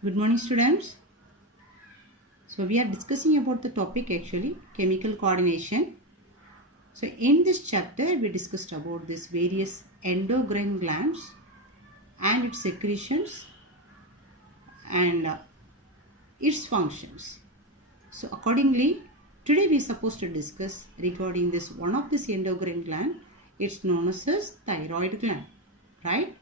Good morning, students. So we are discussing about the topic actually chemical coordination. So in this chapter we discussed about this various endocrine glands and its secretions and its functions. So accordingly, today we are supposed to discuss regarding this one of this endocrine gland. It's known as thyroid gland, right?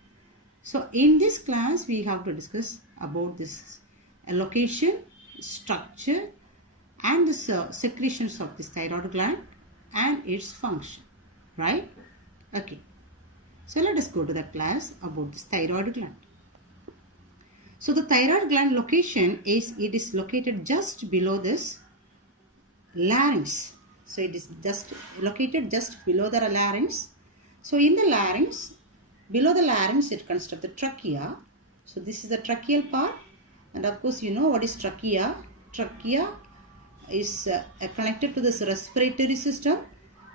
So in this class we have to discuss about this location, structure and the secretions of this thyroid gland and its function, right? Okay. So let us go to the class about this thyroid gland. So the thyroid gland location is located just below this larynx. So it is just located just below the larynx. So in the larynx, below the larynx, it consists of the trachea. So this is the tracheal part. And of course, you know what is trachea. Trachea is connected to this respiratory system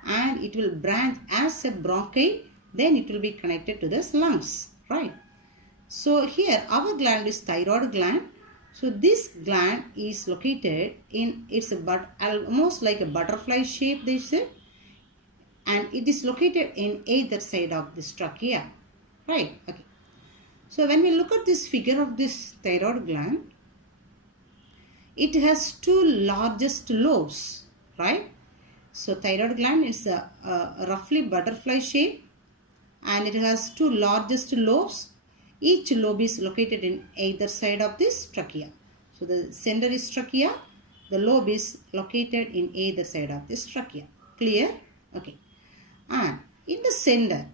and it will branch as a bronchi. Then it will be connected to this lungs, right? So here our gland is thyroid gland. So this gland is located in, it's almost like a butterfly shape, they say. And it is located in either side of this trachea. Right, okay. So when we look at this figure of this thyroid gland, it has two largest lobes, right? So thyroid gland is a roughly butterfly shape and it has two largest lobes. Each lobe is located in either side of this trachea. So the center is trachea, the lobe is located in either side of this trachea. Clear? Okay. And in the center,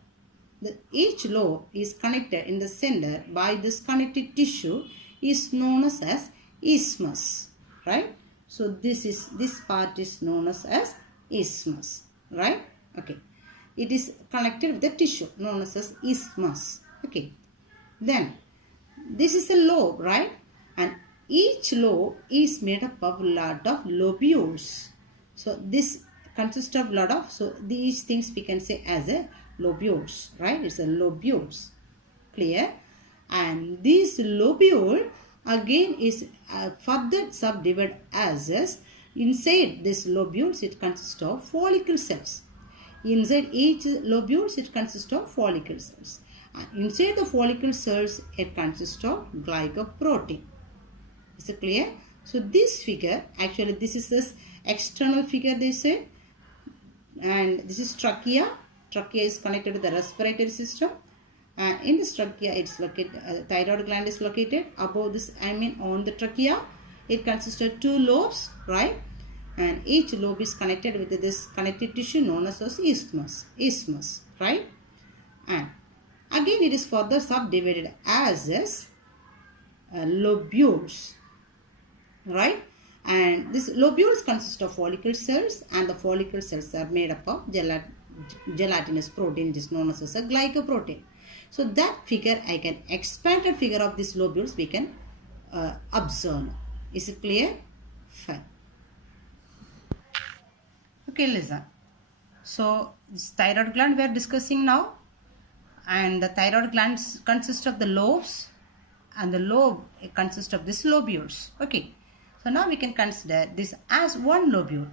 each lobe is connected in the center by this connective tissue is known as isthmus, right? So this part is known as isthmus, right? Okay. It is connected with the tissue known as isthmus. Okay. Then this is a lobe, right? And each lobe is made up of a lot of lobules. So this consists of lot of, so these things we can say as a lobules, right? It's a lobules. Clear? And this lobule again is further subdivided as inside this lobules it consists of follicle cells. Inside each lobules it consists of follicle cells. And inside the follicle cells it consists of glycoprotein. Is it clear? So this figure, actually this is this external figure they say. And this is trachea. Trachea is connected to the respiratory system. In this trachea, it's located. Thyroid gland is located above this. On the trachea, it consists of two lobes, right? And each lobe is connected with this connective tissue known as isthmus, right? And again, it is further subdivided as lobules, right? And these lobules consist of follicle cells, and the follicle cells are made up of gelatinous protein, which is known as a glycoprotein. So that figure, I can expanded figure of these lobules we can observe. Is it clear? Fine. Okay, listen. So this thyroid gland we are discussing now, and the thyroid glands consist of the lobes, and the lobe consists of these lobules. Okay. So now we can consider this as one lobule.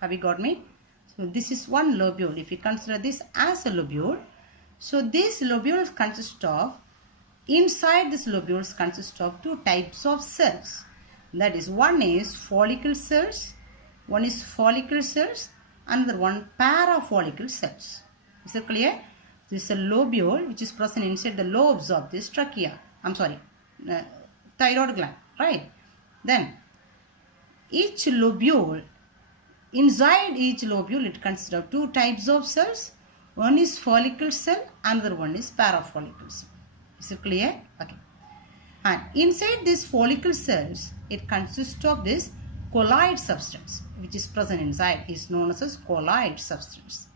Have you got me? So this is one lobule. If we consider this as a lobule, so these lobules consist of, inside these lobules consist of two types of cells. That is, one is follicle cells, another one parafollicle cells. Is it clear? This is a lobule which is present inside the lobes of this trachea. Thyroid gland, right? Then each lobule, inside each lobule it consists of two types of cells. One is follicle cell, another one is parafollicle cell. Is it clear? Okay. And inside these follicle cells, it consists of this colloid substance which is present inside, is known as colloid substance.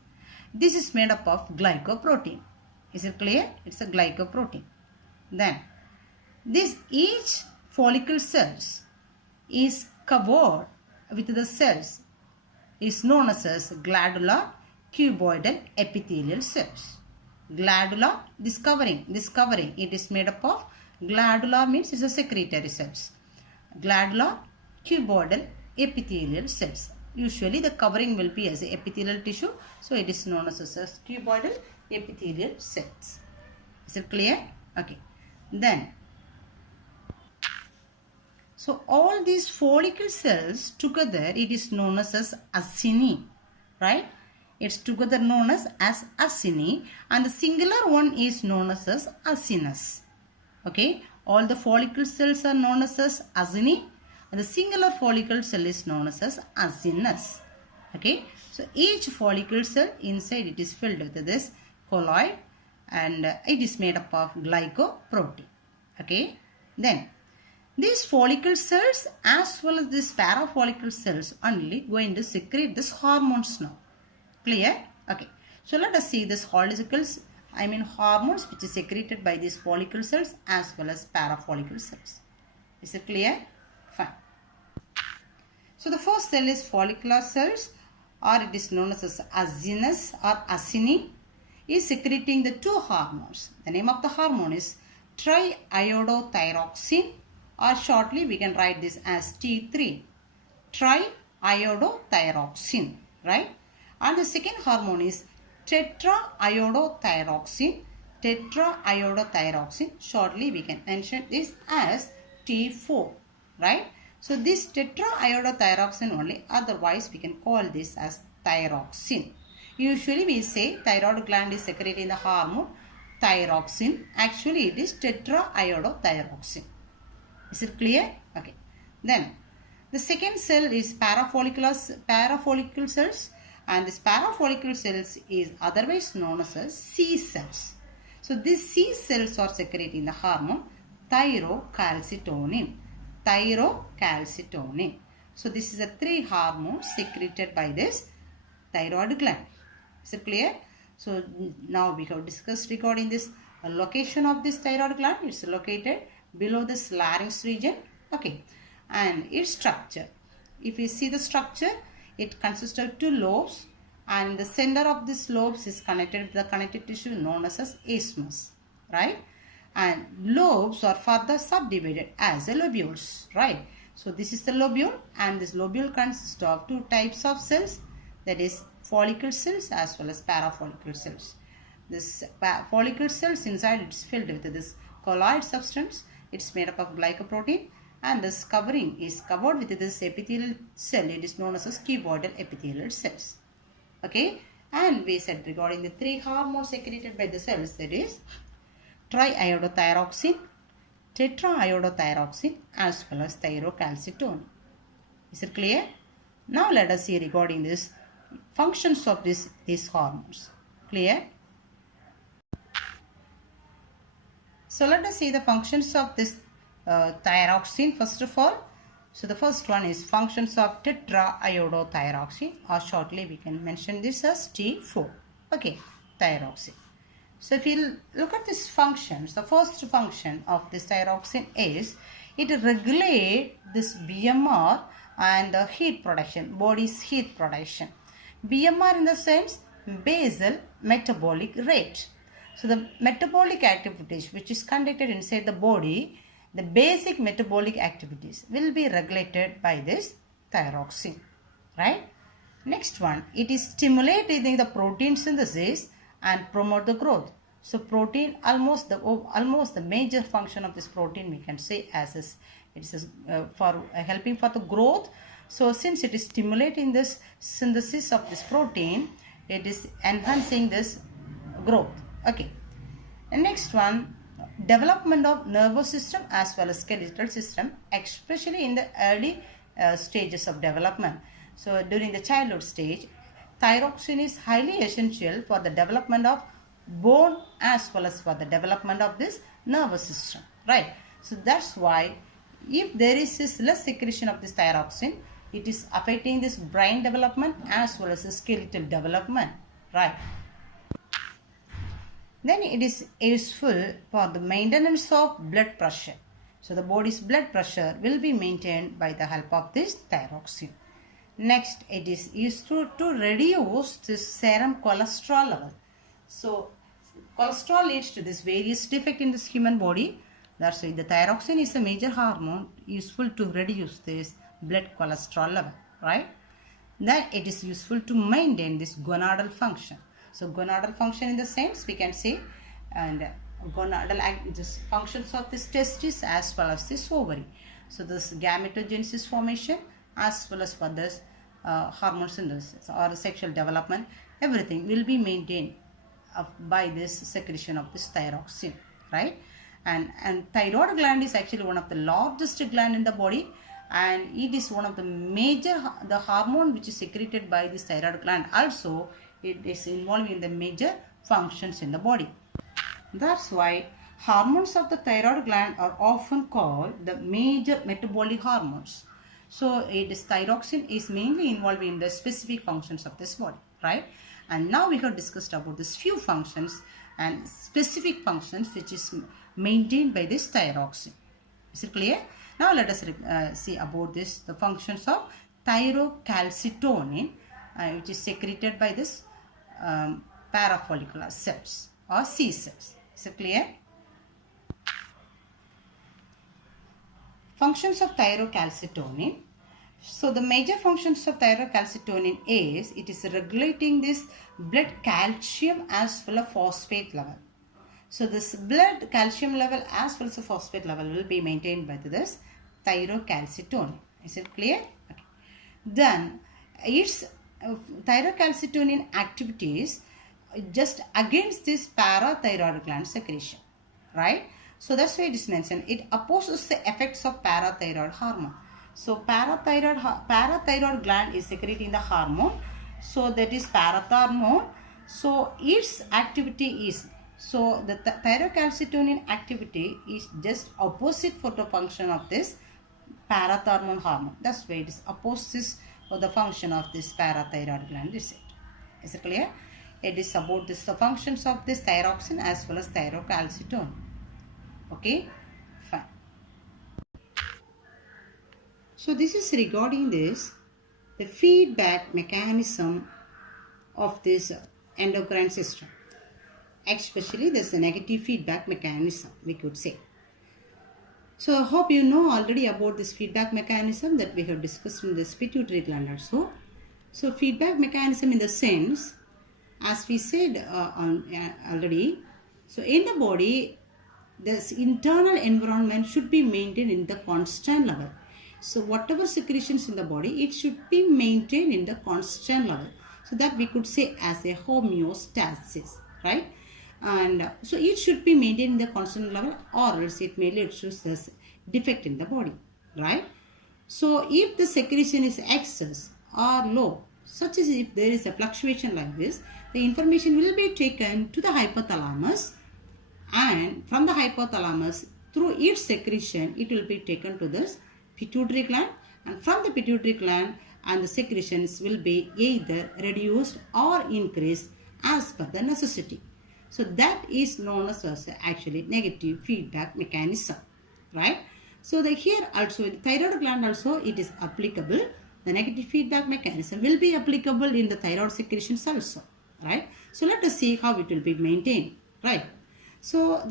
This is made up of glycoprotein. Is it clear? It's a glycoprotein. Then each follicle cells is covered with the cells is known as glandular cuboidal epithelial cells. Glandular, this covering, it is made up of Glandular means it's a secretory cells. Glandular, cuboidal, epithelial cells. Usually the covering will be as a epithelial tissue. So it is known as cuboidal epithelial cells. Is it clear? Okay. Then, so all these follicle cells together, it is known as acini, right? It's together known as acini, and the singular one is known as acinus. Okay, all the follicle cells are known as acini, and the singular follicle cell is known as acinus. Okay, so each follicle cell inside it is filled with this colloid, and it is made up of glycoprotein. Okay, then these follicle cells as well as these parafollicle cells only going to secrete this hormones now. Clear? Okay. So let us see this follicles, hormones which is secreted by these follicle cells as well as parafollicle cells. Is it clear? Fine. So the first cell is follicular cells, or it is known as acinus or acini, is secreting the two hormones. The name of the hormone is triiodothyroxine, or shortly we can write this as T3. Triiodothyroxine, right? And the second hormone is tetraiodothyroxine. Tetraiodothyroxine, shortly we can mention this as T4, right? So this tetraiodothyroxine only, otherwise we can call this as thyroxine. Usually we say thyroid gland is secreting the hormone thyroxine. Actually it is tetraiodothyroxine. Is it clear? Okay. Then the second cell is parafollicle cells, and this parafollicle cells is otherwise known as C cells. So these C cells are secreting the hormone thyrocalcitonin. Thyrocalcitonin. So this is the three hormones secreted by this thyroid gland. Is it clear? So now we have discussed regarding this location of this thyroid gland. It's located below this larynx region. Okay. And its structure. If you see the structure, it consists of two lobes, and the center of this lobes is connected with the connective tissue known as isthmus, right? And lobes are further subdivided as lobules, right? So this is the lobule, and this lobule consists of two types of cells, that is follicle cells as well as parafollicle cells. This follicle cells inside it is filled with this colloid substance. It's made up of glycoprotein, and this covering is covered with this epithelial cell. It is known as cuboidal epithelial cells. Okay, and we said regarding the three hormones secreted by the cells, that is triiodothyroxine, tetraiodothyroxine as well as thyrocalcitonin. Is it clear? Now let us see regarding this functions of these hormones. Clear? So let us see the functions of this thyroxine first of all. So the first one is functions of tetraiodothyroxine, or shortly we can mention this as T4. Okay, thyroxine. So if you look at these functions, the first function of this thyroxine is it regulates this BMR and the heat production, body's heat production. BMR in the sense basal metabolic rate. So the metabolic activities which is conducted inside the body, the basic metabolic activities will be regulated by this thyroxine, right? Next one, it is stimulating the protein synthesis and promote the growth. So protein, almost the major function of this protein we can say as is, it is for helping for the growth. So since it is stimulating this synthesis of this protein, it is enhancing this growth. Okay. And next one, development of nervous system as well as skeletal system, especially in the early stages of development. So during the childhood stage, thyroxine is highly essential for the development of bone as well as for the development of this nervous system, right? So that's why if there is this less secretion of this thyroxine, it is affecting this brain development as well as the skeletal development, right? Then it is useful for the maintenance of blood pressure. So the body's blood pressure will be maintained by the help of this thyroxine. Next, it is useful to reduce this serum cholesterol level. So cholesterol leads to this various defect in this human body, That's why the thyroxine is a major hormone useful to reduce this blood cholesterol level, right? Then it is useful to maintain this gonadal function. So gonadal function in the sense we can say, and gonadal just functions of this testis as well as this ovary. So this gametogenesis formation as well as for this hormone synthesis or sexual development, everything will be maintained by this secretion of this thyroxine, right? And thyroid gland is actually one of the largest gland in the body, and it is one of the major, the hormone which is secreted by this thyroid gland also, it is involved in the major functions in the body. That's why hormones of the thyroid gland are often called the major metabolic hormones. So thyroxine is mainly involved in the specific functions of this body, right? And now we have discussed about these few functions and specific functions which is maintained by this thyroxine. Is it clear? Now let us see about this, the functions of thyrocalcitonin, which is secreted by this parafollicular cells or C cells. Is it clear? Functions of thyrocalcitonin. So the major functions of thyrocalcitonin is, it is regulating this blood calcium as well as phosphate level. So this blood calcium level as well as the phosphate level will be maintained by this thyrocalcitonin. Is it clear? Okay. Then its thyrocalcitonin activities just against this parathyroid gland secretion, right? So that's why it is mentioned. It opposes the effects of parathyroid hormone. So parathyroid gland is secreting the hormone. So that is parathormone. So its activity is, so the thyrocalcitonin activity is just opposite for the function of this parathormone hormone. That's why it is opposite for the function of this parathyroid gland. Is it clear? It is about this, the functions of this thyroxine as well as thyrocalcitonin. Okay, fine. So this is regarding this, the feedback mechanism of this endocrine system. Especially this negative feedback mechanism, we could say. So I hope you know already about this feedback mechanism that we have discussed in this pituitary gland also. So feedback mechanism in the sense, as we said already, so in the body, this internal environment should be maintained in the constant level. So whatever secretions in the body, it should be maintained in the constant level. So that we could say as a homeostasis, right? And so it should be maintained in the constant level, or else it may lead to this defect in the body, right? So if the secretion is excess or low, such as if there is a fluctuation like this, the information will be taken to the hypothalamus, and from the hypothalamus, through its secretion, it will be taken to this pituitary gland, and from the pituitary gland, and the secretions will be either reduced or increased as per the necessity. So that is known as actually negative feedback mechanism, right? So here also, the thyroid gland also, it is applicable. The negative feedback mechanism will be applicable in the thyroid secretions also, right? So let us see how it will be maintained, right? So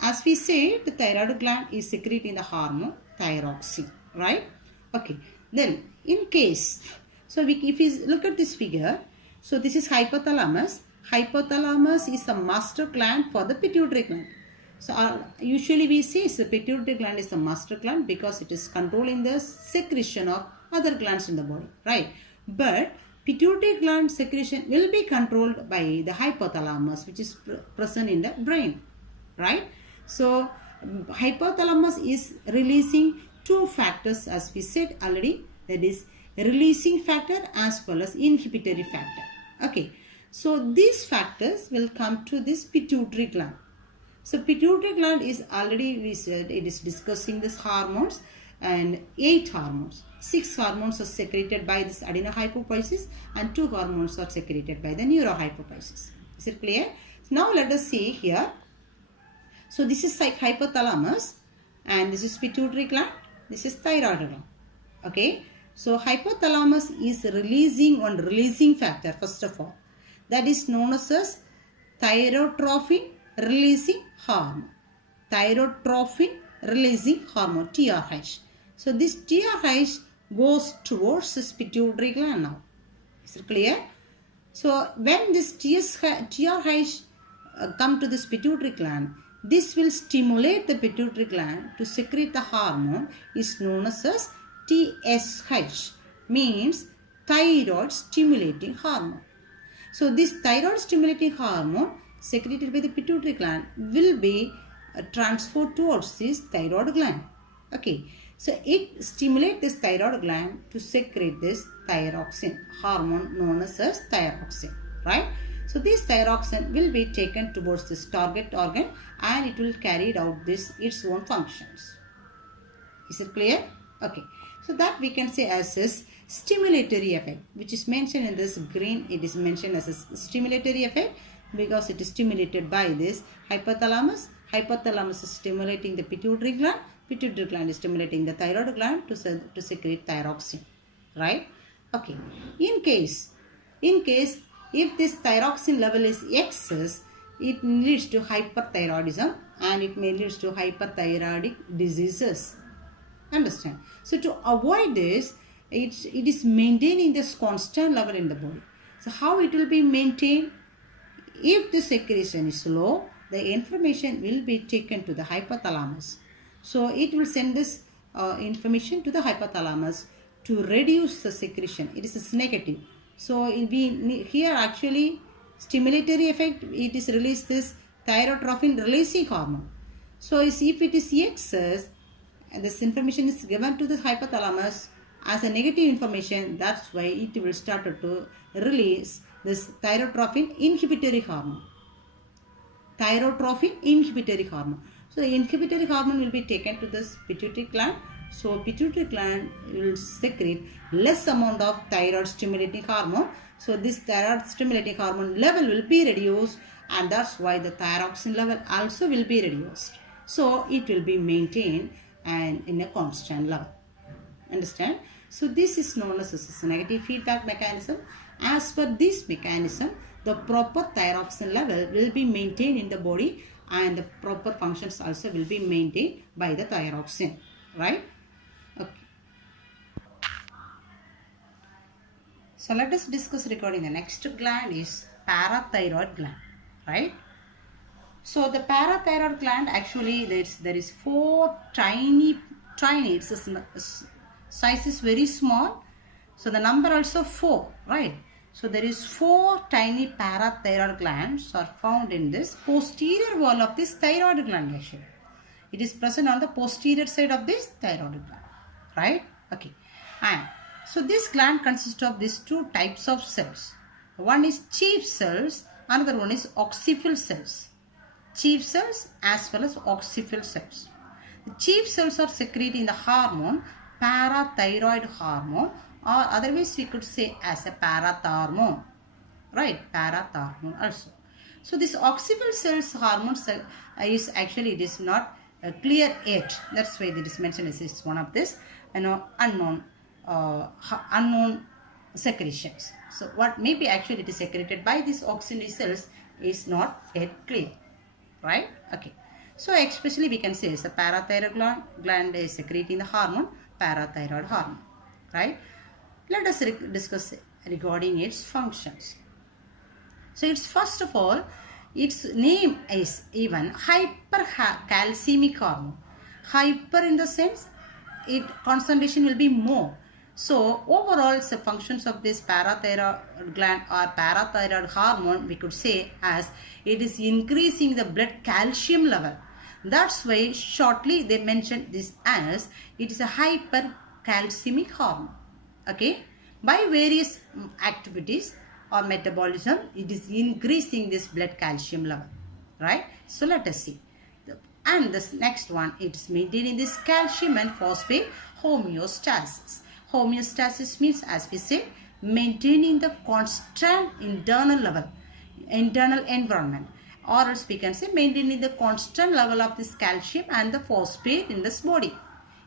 as we say, the thyroid gland is secreting the hormone thyroxine, right? Okay. Then in case, so if we look at this figure, so this is hypothalamus. Hypothalamus is a master gland for the pituitary gland. So usually we say the pituitary gland is the master gland because it is controlling the secretion of other glands in the body, right? But pituitary gland secretion will be controlled by the hypothalamus, which is present in the brain, right? So hypothalamus is releasing two factors, as we said already, that is releasing factor as well as inhibitory factor. Okay, so these factors will come to this pituitary gland. So pituitary gland is already, we said, it is discussing these hormones, and 8 hormones. 6 hormones are secreted by this adenohypophysis and 2 hormones are secreted by the neurohypophysis. Is it clear? So now let us see here. So this is like hypothalamus, and this is pituitary gland, this is thyroid gland. Okay, so hypothalamus is releasing one releasing factor first of all, that is known as thyrotrophin releasing hormone. thyrotrophin releasing hormone TRH. So this TRH goes towards the pituitary gland now. Is it clear? So when this TRH come to this pituitary gland, this will stimulate the pituitary gland to secrete the hormone is known as TSH, means thyroid stimulating hormone. So this thyroid stimulating hormone secreted by the pituitary gland will be transferred towards this thyroid gland. Okay, so it stimulates this thyroid gland to secrete this thyroxine hormone known as thyroxine, right? So this thyroxine will be taken towards this target organ and it will carry out its own functions. Is it clear? Okay. So that we can say as a stimulatory effect, which is mentioned in this green. It is mentioned as a stimulatory effect because it is stimulated by this hypothalamus. Hypothalamus is stimulating the pituitary gland. Pituitary gland is stimulating the thyroid gland to secrete thyroxine, right? Okay. In case if this thyroxine level is excess, it leads to hyperthyroidism and it may lead to hyperthyroidic diseases. Understand? So to avoid this, it is maintaining this constant level in the body. So how it will be maintained? If the secretion is low, the information will be taken to the hypothalamus. So it will send this information to the hypothalamus to reduce the secretion. It is negative. So it will be here actually stimulatory effect. It is released this thyrotrophin releasing hormone. So if it is excess, and this information is given to the hypothalamus as a negative information, that's why it will start to release this thyrotrophin inhibitory hormone. Thyrotrophin inhibitory hormone. So the inhibitory hormone will be taken to this pituitary gland. So pituitary gland will secrete less amount of thyroid stimulating hormone. So this thyroid stimulating hormone level will be reduced and that's why the thyroxine level also will be reduced. So it will be maintained and in a constant level. Understand? So this is known as a negative feedback mechanism. As per this mechanism, the proper thyroxine level will be maintained in the body and the proper functions also will be maintained by the thyroxine, right? Okay. So let us discuss regarding the next gland is parathyroid gland, right? So the parathyroid gland actually there is four tiny its size is very small. So the number also 4, right? So there is 4 tiny parathyroid glands are found in this posterior wall of this thyroid gland actually. It is present on the posterior side of this thyroid gland, right? Okay. And so this gland consists of these 2 types of cells. One is chief cells, another one is oxyphil cells. Chief cells as well as oxyphil cells. The chief cells are secreting the hormone, parathyroid hormone, or otherwise we could say as a parathormone, right? Parathormone also. So this oxyphil cells hormone is actually it is not clear yet. That's why it is mentioned as it's one of this unknown secretions. So what maybe actually it is secreted by these oxyphil cells is not yet clear, right? Okay. So especially we can say the parathyroid gland is secreting the hormone, parathyroid hormone, right? Let us discuss regarding its functions. So it's first of all, its name is even hypercalcemic hormone. Hyper in the sense, its concentration will be more. So overall, the functions of this parathyroid gland or parathyroid hormone, we could say as it is increasing the blood calcium level. That's why shortly they mentioned this as it is a hypercalcemic hormone. Okay, by various activities or metabolism, it is increasing this blood calcium level, right? So let us see. And this next one, it is maintaining this calcium and phosphate homeostasis. Homeostasis means, as we said, maintaining the constant internal level, internal environment, or else we can say maintaining the constant level of this calcium and the phosphate in this body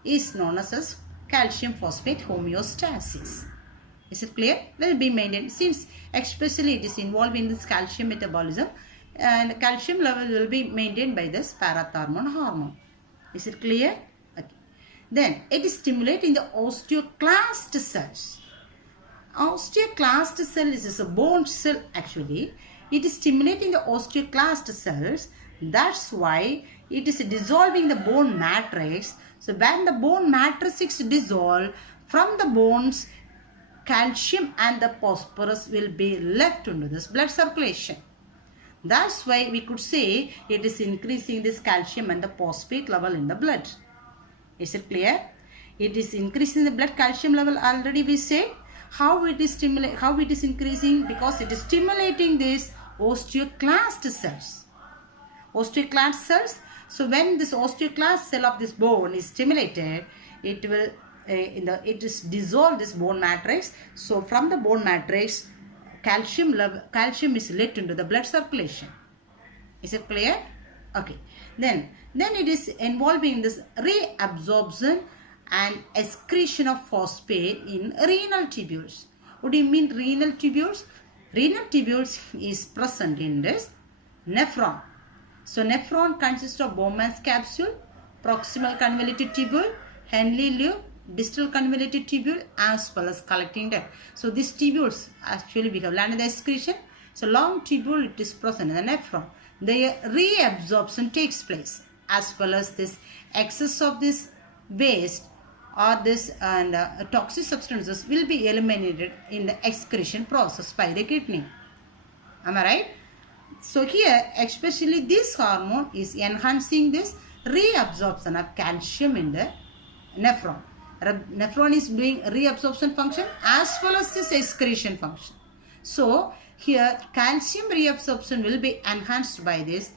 is known as calcium phosphate homeostasis. Is it clear? Will be maintained since especially it is involved in this calcium metabolism. and calcium level will be maintained by this parathyroid hormone. Is it clear? Okay. Then it is stimulating the osteoclast cells. Osteoclast cell is a bone cell actually. It is stimulating the osteoclast cells. That's why it is dissolving the bone matrix. So when the bone matrix is dissolved, from the bones, calcium and the phosphorus will be left into this blood circulation. That's why we could say it is increasing this calcium and the phosphate level in the blood. Is it clear? It is increasing the blood calcium level already we said. How it is increasing? Because it is stimulating these osteoclast cells. Osteoclast cells. So when this osteoclast cell of this bone is stimulated, it will dissolve this bone matrix. So from the bone matrix, calcium is let into the blood circulation. Is it clear? Okay. Then it is involving this reabsorption and excretion of phosphate in renal tubules. What do you mean renal tubules? Renal tubules is present in this nephron. So nephron consists of Bowman's capsule, proximal convoluted tubule, Henle loop, distal convoluted tubule, as well as collecting duct. So these tubules actually we have learned the excretion. So long tubule it is present in the nephron. The reabsorption takes place, as well as this excess of this waste or this toxic substances will be eliminated in the excretion process by the kidney. Am I right? So here especially this hormone is enhancing this reabsorption of calcium in the nephron. Nephron is doing reabsorption function as well as this excretion function. So here calcium reabsorption will be enhanced by this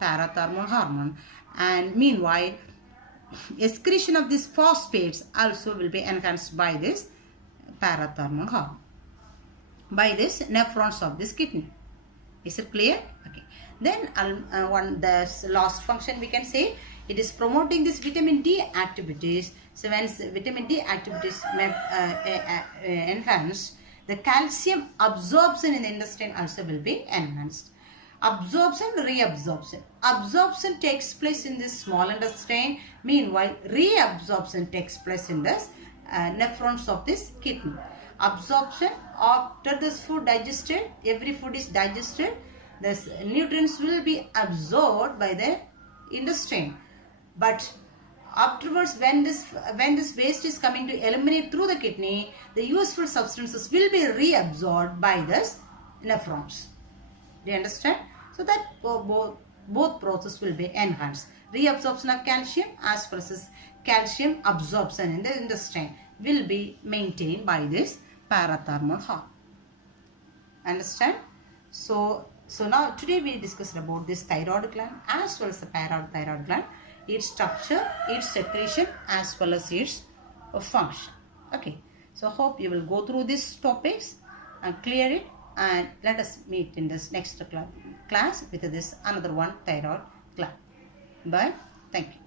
parathyroid hormone, and meanwhile excretion of these phosphates also will be enhanced by this parathyroid hormone, by this nephrons of this kidney. Is it clear? Okay. Then the last function we can say, it is promoting this vitamin D activities. So when vitamin D activities enhanced, the calcium absorption in the intestine also will be enhanced. Absorption, reabsorption. Absorption takes place in this small intestine. Meanwhile, reabsorption takes place in this nephrons of this kidney. Absorption, after this food digested, every food is digested, the nutrients will be absorbed by the intestine. But afterwards, when this waste is coming to eliminate through the kidney, the useful substances will be reabsorbed by this nephrons. Do you understand? So that both process will be enhanced. Reabsorption of calcium as well as calcium absorption in the intestine will be maintained by this parathyroid hormone. Understand? So now today we discussed about this thyroid gland as well as the parathyroid gland, its structure, its secretion as well as its function. Okay. So hope you will go through these topics and clear it, and let us meet in this next class with this another one, thyroid gland. Bye. Thank you.